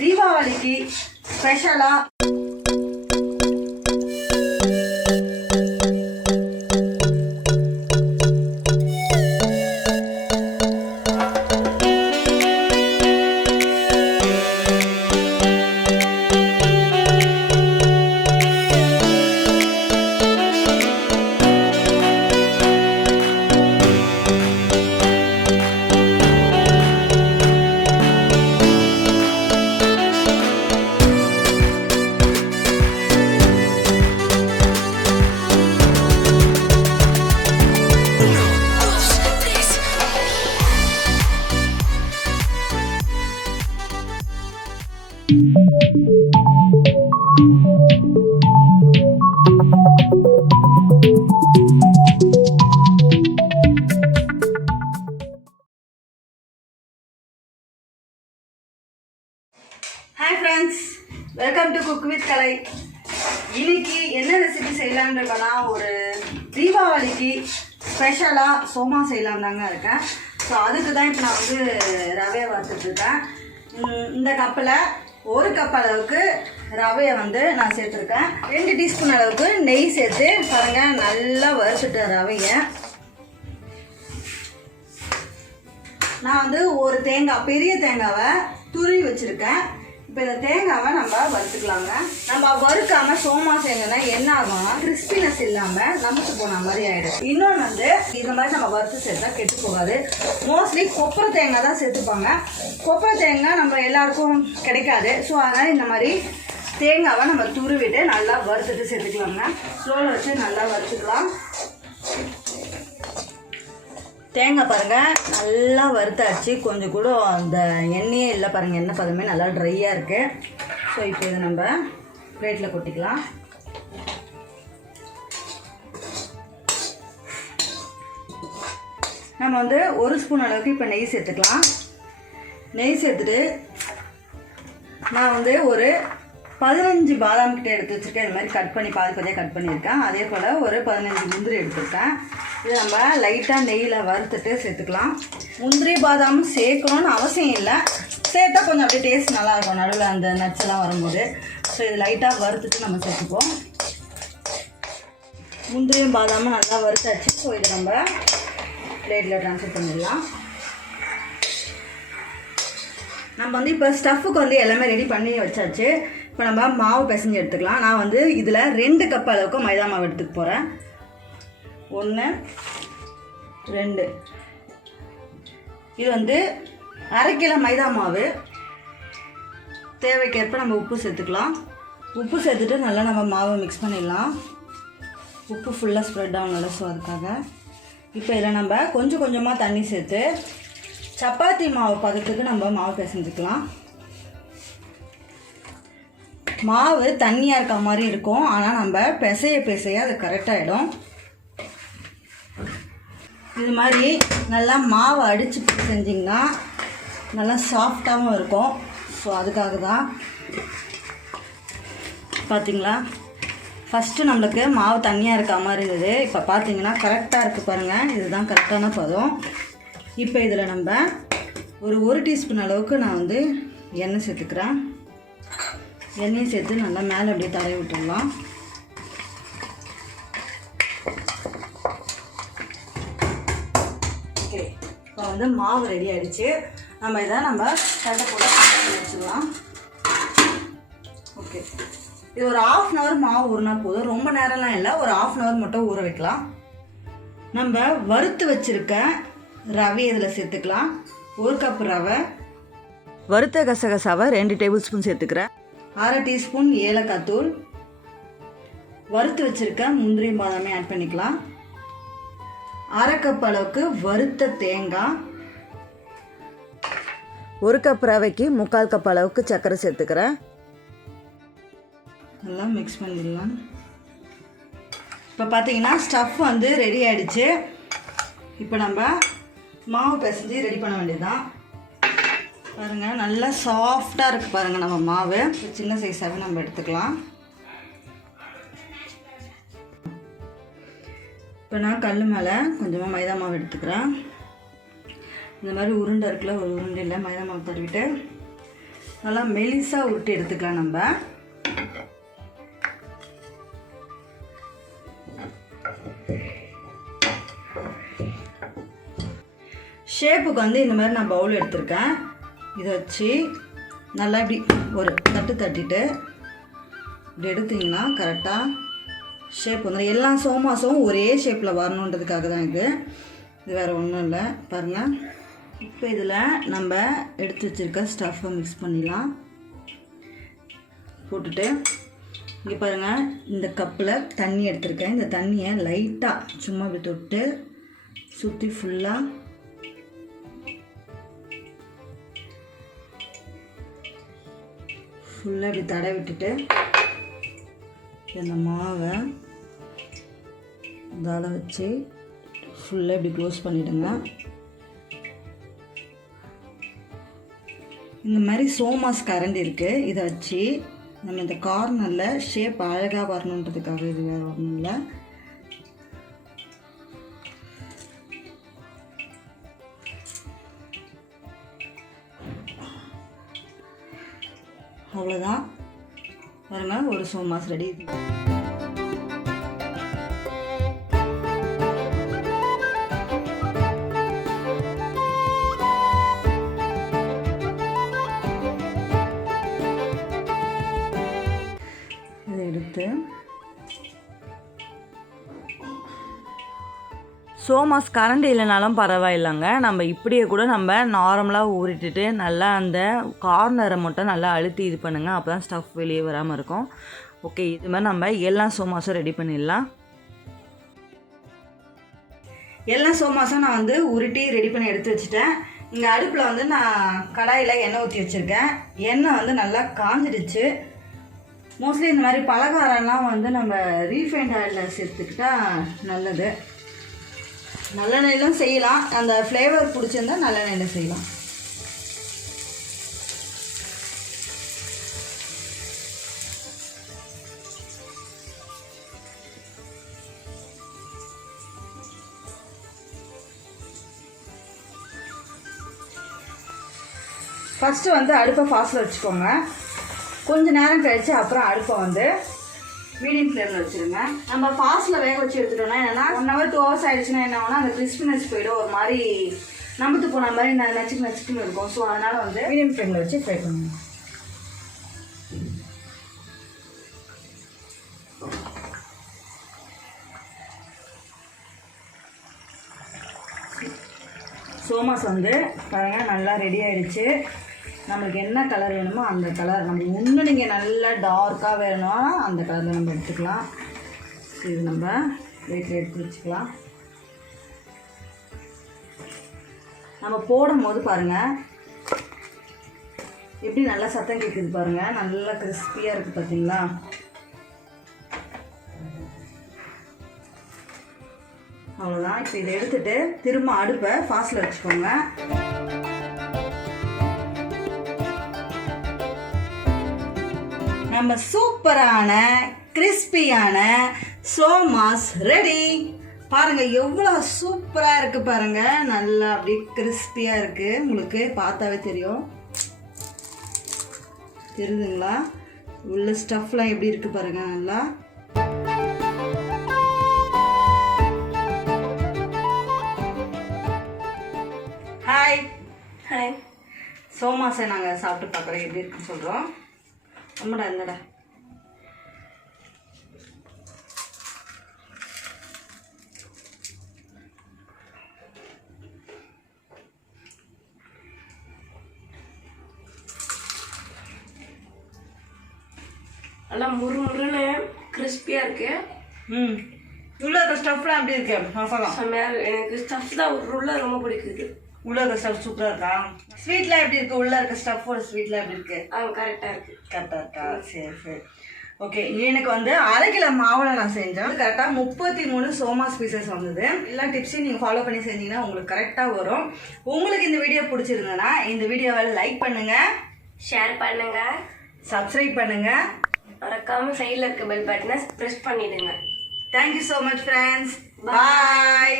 தீபாவளிக்கு ஸ்பெஷலாக hi friends, welcome to cook with Kalai. இன்னைக்கு என்ன ரெசிபி செய்யலான்றதுனா ஒரு தீபாவளிக்கு ஸ்பெஷலாக சோமா செய்யலாம்தாங்க இருக்கேன். ஸோ அதுக்கு தான் இப்போ நான் வந்து ரவையை வறுத்துட்ருக்கேன். இந்த கப்பில் 1 கப் அளவுக்கு ரவையை வந்து நான் சேர்த்துருக்கேன். 2 டீஸ்பூன் அளவுக்கு நெய் சேர்த்து பாருங்கள், நல்லா வறுத்துட்டேன் ரவையை. நான் வந்து ஒரு தேங்காய், பெரிய தேங்காவை துருவி வச்சுருக்கேன். இப்போ இந்த தேங்காவை நம்ம வறுத்துக்கலாங்க. நம்ம வறுக்காமல் சோமா செய்யணும்னா என்ன ஆகும்னா கிறிஸ்பினஸ் இல்லாமல் நமக்கு போன மாதிரி ஆகிடும். இன்னொன்று வந்து இந்த மாதிரி நம்ம வறுத்து சேர்த்தா கெட்டு போகாது. மோஸ்ட்லி கொப்பரை தேங்காய் தான் சேர்த்துப்பாங்க. கொப்பரை தேங்காய் நம்ம எல்லாருக்கும் கிடைக்காது. ஸோ அதனால் இந்த மாதிரி தேங்காவை நம்ம துருவிட்டு நல்லா வறுத்துட்டு சேர்த்துக்கலாங்க. ஸ்லோவில் வச்சு நல்லா வறுத்துக்கலாம். தேங்காய் பாருங்கள் நல்லா வறுத்தாச்சு. கொஞ்சம் கூட அந்த எண்ணெயே இல்லை பாருங்கள், எண்ணெய் பதமே நல்லா ட்ரையாக இருக்குது. ஸோ இப்போ இதை நம்ம பிளேட்டில் கொட்டிக்கலாம். நம்ம வந்து 1 ஸ்பூன் அளவுக்கு இப்போ நெய் சேர்த்துக்கலாம். நெய் சேர்த்துட்டு நான் வந்து ஒரு 15 பாதாம் கிட்டே எடுத்து வச்சுருக்கேன். இந்த மாதிரி கட் பண்ணி பாதி பாதியாக கட் பண்ணியிருக்கேன். அதே போல் ஒரு 15 முந்திரி எடுத்துருக்கேன். இதை நம்ம லைட்டாக நெய்யில் வறுத்துட்டு சேர்த்துக்கலாம். முந்திரி பாதாம் சேர்க்கணுன்னு அவசியம் இல்லை, சேர்த்தா கொஞ்சம் அப்படியே டேஸ்ட் நல்லாயிருக்கும் நடுவில் அந்த நட்ஸ்லாம் வரும்போது. ஸோ இது லைட்டாக வறுத்துட்டு நம்ம சேர்த்துப்போம். முந்திரியும் பாதாமும் நல்லா வறுத்தாச்சு. ஸோ இதை நம்ம பிளேட்டில் ட்ரான்ஸ்ஃபர் பண்ணிடலாம். நம்ம வந்து இப்போ ஸ்டஃப்புக்கு வந்து எல்லாமே ரெடி பண்ணி வச்சாச்சு. இப்போ நம்ம மாவு பிசைஞ்சு எடுத்துக்கலாம். நான் வந்து இதில் 2 கப் அளவுக்கு மைதா மாவு எடுத்துக்க போகிறேன். 1 2. இது வந்து 1/2 கிலோ மைதா மாவு. தேவைக்கேற்ப நம்ம உப்பு சேர்த்துக்கலாம். உப்பு சேர்த்துட்டு நல்லா நம்ம மாவை மிக்ஸ் பண்ணிடலாம். உப்பு ஃபுல்லாக ஸ்ப்ரெட் ஆகணும்ல, ஸோ அதுக்காக. இப்போ இதில் நம்ம கொஞ்சம் கொஞ்சமாக தண்ணி சேர்த்து சப்பாத்தி மாவு பதத்துக்கு நம்ம மாவு பிசைஞ்சுக்கலாம். மாவு தண்ணியாக இருக்க மாதிரி இருக்கும், ஆனால் நம்ம பிசைய அது கரெக்டாகிடும். இது மாதிரி நல்லா மாவை அடித்து செஞ்சிங்கன்னா நல்லா சாஃப்டாகவும் இருக்கும். ஸோ அதுக்காக தான். பார்த்திங்களா, ஃபஸ்ட்டு நம்மளுக்கு மாவு தண்ணியாக இருக்க மாதிரி இருந்தது. இப்போ பார்த்திங்கன்னா கரெக்டாக இருக்குது பாருங்கள், இதுதான் கரெக்டான பதம். இப்போ இதில் நம்ம ஒரு 1 டீஸ்பூன் அளவுக்கு நான் வந்து எண்ணெய் சேர்த்துக்கிறேன். எண்ணெயை சேர்த்து நல்லா மேலே அப்படியே தடவி விட்டுடலாம். ஓகே, இப்போ வந்து மாவு ரெடி ஆகிடுச்சு. நம்ம இதை நம்ம சட்டை போட்டு வச்சுக்கலாம். ஓகே, இது ஒரு 1/2 hour மாவு ஊறினா போதும், ரொம்ப நேரம்லாம் இல்லை, ஒரு 1/2 hour மட்டும் ஊற வைக்கலாம். நம்ம வறுத்து வச்சுருக்க ரவை இதில் சேர்த்துக்கலாம். 1 கப் ரவை. வறுத்த கசகசாவை 2 டேபிள் ஸ்பூன் சேர்த்துக்கிறேன். 1/2 டீஸ்பூன் ஏலக்காய் தூள். வறுத்து வச்சுருக்க முந்திரி பாதாமே ஆட் பண்ணிக்கலாம். 1/2 கப் அளவுக்கு வறுத்த தேங்காய். 1 கப் ரவைக்கு 3/4 கப் அளவுக்கு சர்க்கரை சேர்த்துக்கிறேன். நல்லா மிக்ஸ் பண்ணிடலாம். இப்போ பார்த்தீங்கன்னா ஸ்டஃப் வந்து ரெடி ஆகிடுச்சு. இப்போ நம்ம மாவு பிசைஞ்சு ரெடி பண்ண வேண்டியதுதான். பாருங்கள் நல்லா சாஃப்டாக இருக்குது பாருங்கள் நம்ம மாவு. சின்ன சைஸாகவே நம்ம எடுத்துக்கலாம். இப்போ நான் கல் மேலே கொஞ்சமாக மைதா மாவு எடுத்துக்கிறேன். இந்த மாதிரி உருண்டை இருக்குல்ல, ஒரு உருண்டையில் மைதா மாவு தடவிட்டு நல்லா மெலிசாக உருட்டி எடுத்துக்கலாம் நம்ம. ஷேப்புக்கு வந்து இந்த மாதிரி நான் பவுல் எடுத்திருக்கேன். இதை வச்சு நல்லா இப்படி ஒரு தட்டிட்டு இப்படி எடுத்திங்கன்னா கரெக்டாக ஷேப் வந்துடும். எல்லா சோமாஸும் ஒரே ஷேப்பில் வரணுன்றதுக்காக தான் இது வேறு ஒன்றும் இல்லை. பாருங்கள், இப்போ இதில் நம்ம எடுத்து வச்சுருக்க ஸ்டஃப்பை மிக்ஸ் பண்ணிடலாம். போட்டுட்டு இங்கே பாருங்கள், இந்த கப்பில் தண்ணி எடுத்திருக்கேன். இந்த தண்ணியை லைட்டாக சும்மா இப்படி தொட்டு சுற்றி ஃபுல்லாக இப்படி தடை விட்டுட்டு இந்த மாவை இதால் வச்சு ஃபுல்லாக இப்படி க்ளோஸ் பண்ணிவிடுங்க. இந்த மாதிரி சோமாஸ் கரண்டி இருக்குது. இதை வச்சு நம்ம இந்த கார்னரில் ஷேப் அழகாக வரணுன்றதுக்காக, இது வேறு ஒன்றும் இல்லை. அவ்வளோதான். பாருங்க, ஒரு சோமாஸ் ரெடி. இதை எடுத்து சோமாஸ் கரண்டி இல்லைனாலும் பரவாயில்லைங்க, நம்ம இப்படியே கூட நம்ம நார்மலாக ஊறிட்டுட்டு நல்லா அந்த கார்னரை மட்டும் நல்லா அழுத்தி இது பண்ணுங்கள். அப்போ தான் ஸ்டஃப் வெளியே வராமல் இருக்கும். ஓகே, இது மாதிரி நம்ம எல்லா சோமாஸும் ரெடி பண்ணிடலாம். எல்லா சோமாஸும் நான் வந்து உருட்டி ரெடி பண்ணி எடுத்து வச்சுட்டேன். இங்கே அடுப்பில் வந்து நான் கடாயில் எண்ணெய் ஊற்றி வச்சுருக்கேன். எண்ணெய் வந்து நல்லா காஞ்சிடுச்சு. மோஸ்ட்லி இந்த மாதிரி பலகாரம்லாம் வந்து நம்ம ரீஃபைண்ட் ஆயிலில் சேர்த்துக்கிட்டா நல்லது. நல்லெண்ணெயிலும் செய்யலாம், அந்த ஃப்ளேவர் பிடிச்சிருந்தா நல்லெண்ணெயில் செய்யலாம். ஃபஸ்ட்டு வந்து அடுப்பை ஃபாஸ்ட்டில் வச்சுக்கோங்க. கொஞ்சம் நேரம் கழித்து அப்புறம் அடுப்பை வந்து மீடியம் ஃப்ளேமில் வச்சுருங்க. நம்ம ஃபாஸ்ட்டில் வேக வச்சு எடுத்துட்டோம்னா என்னென்னா 1 hour 2 hours ஆகிடுச்சுன்னா என்ன ஆகுனா அந்த கிறிஸ்பினஸ் போய்டும், ஒரு மாதிரி நம்புத்து போன மாதிரி நச்சுக்குன்னு இருக்கும். ஸோ அதனால் வந்து மீடியம் ஃப்ளேமில் வச்சு ஃப்ரை பண்ணுங்க. சோமாஸ் வந்து பாருங்கள் நல்லா ரெடி ஆகிடுச்சு. நம்மளுக்கு என்ன கலர் வேணுமோ அந்த கலர், நம்ம இன்னும் நீங்கள் நல்லா டார்க்காக வேணும்னா அந்த கலரில் நம்ம எடுத்துக்கலாம். இது நம்ம வெயிட்டில் எடுத்து வச்சுக்கலாம். நம்ம போடும் போது பாருங்கள் எப்படி நல்லா சத்தம் கேட்குது பாருங்கள், நல்லா கிறிஸ்பியாக இருக்குது பார்த்தீங்களா. அவ்வளோதான். இப்போ இதை எடுத்துகிட்டு திரும்ப அடுப்பை ஃபாஸ்ட்டில் வச்சுக்கோங்க. நம்ம சூப்பரான கிறிஸ்பியான சோமாஸ் ரெடி. பாருங்கள் எவ்வளோ சூப்பராக இருக்குது பாருங்கள், நல்லா அப்படியே கிறிஸ்பியாக இருக்குது. உங்களுக்கு பார்த்தாவே தெரியும், தெரியுதுங்களா? உள்ள ஸ்டஃப்லாம் எப்படி இருக்குது பாருங்கள் நல்லா. ஹாய் ஹாய், சோமாஸை நாங்கள் சாப்பிட்டு பார்க்குறோம், எப்படி இருக்குன்னு சொல்கிறோம். நம்மடா இல்லைடா, நல்லா முறுமுறுன்னு கிறிஸ்பியாக இருக்கு. உள்ள இருக்க ஸ்டஃப்லாம் எப்படி இருக்கு மசாலா? எனக்கு ஸ்டஃப் தான் உள்ள ரொம்ப பிடிக்குது. உள்ள இருக்க ஸ்டஃப் சூப்பராக இருக்கா? ஸ்வீட்லாம் எப்படி இருக்குது? உள்ள இருக்க ஸ்டஃபோட ஸ்வீட்லாம் எப்படி இருக்குது? கரெக்டாக இருக்குது. கரெக்டாக இருக்கா? சரி சரி, ஓகே. எனக்கு வந்து 1/2 கிலோ மாவில் நான் செஞ்சேன். கரெக்டாக 33 சோமாஸ் பீசஸ் வந்தது. எல்லா டிப்ஸையும் நீங்கள் ஃபாலோ பண்ணி செஞ்சீங்கன்னா உங்களுக்கு கரெக்டாக வரும். உங்களுக்கு இந்த வீடியோ பிடிச்சிருந்ததுன்னா இந்த வீடியோவை லைக் பண்ணுங்கள், ஷேர் பண்ணுங்கள், சப்ஸ்கிரைப் பண்ணுங்கள், மறக்காமல் சைடில் இருக்க பெல் பட்டனை ப்ரெஸ் பண்ணிவிடுங்க. Thank you so much friends. பாய்.